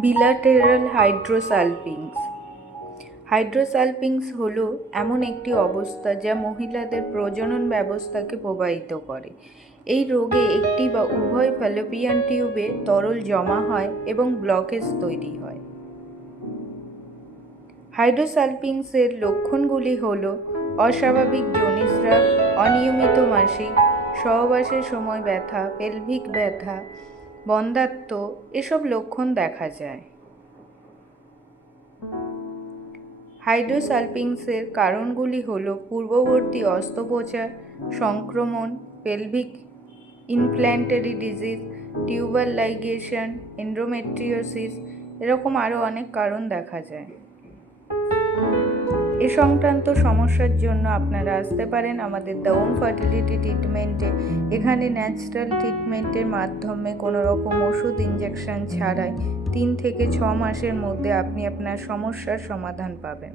বিলাটেরাল হাইড্রোসালপিংস। হাইড্রোসালপিংস হলো এমন একটি অবস্থা যা মহিলাদের প্রজনন ব্যবস্থাকে প্রভাবিত করে। এই রোগে একটি বা উভয় ফ্যালোপিয়ান টিউবে তরল জমা হয় এবং ব্লকেজ তৈরি হয়। হাইড্রোসালপিংসের লক্ষণগুলি হল অস্বাভাবিক যোনিস্রাব, অনিয়মিত মাসিক, সহবাসের সময় ব্যথা, পেলভিক ব্যথা, বন্ধ্যাত্ব এসব লক্ষণ দেখা যায়। হাইড্রোসালপিংসের কারণগুলি হল পূর্ববর্তী অস্ত্রোপচার, সংক্রমণ, pelvic inflammatory disease, tuber ligation, endometriosis এরকম আরও অনেক কারণ দেখা যায়। এ সংক্রান্ত সমস্যার জন্য আপনারা আসতে পারেন আমাদের দ্য হোম ফার্টিলিটি ট্রিটমেন্টে। এখানে ন্যাচারাল ট্রিটমেন্টের মাধ্যমে কোনো রকম ওষুধ ইঞ্জেকশন ছাড়াই 3 থেকে 6 মাসের মধ্যে আপনি আপনার সমস্যার সমাধান পাবেন।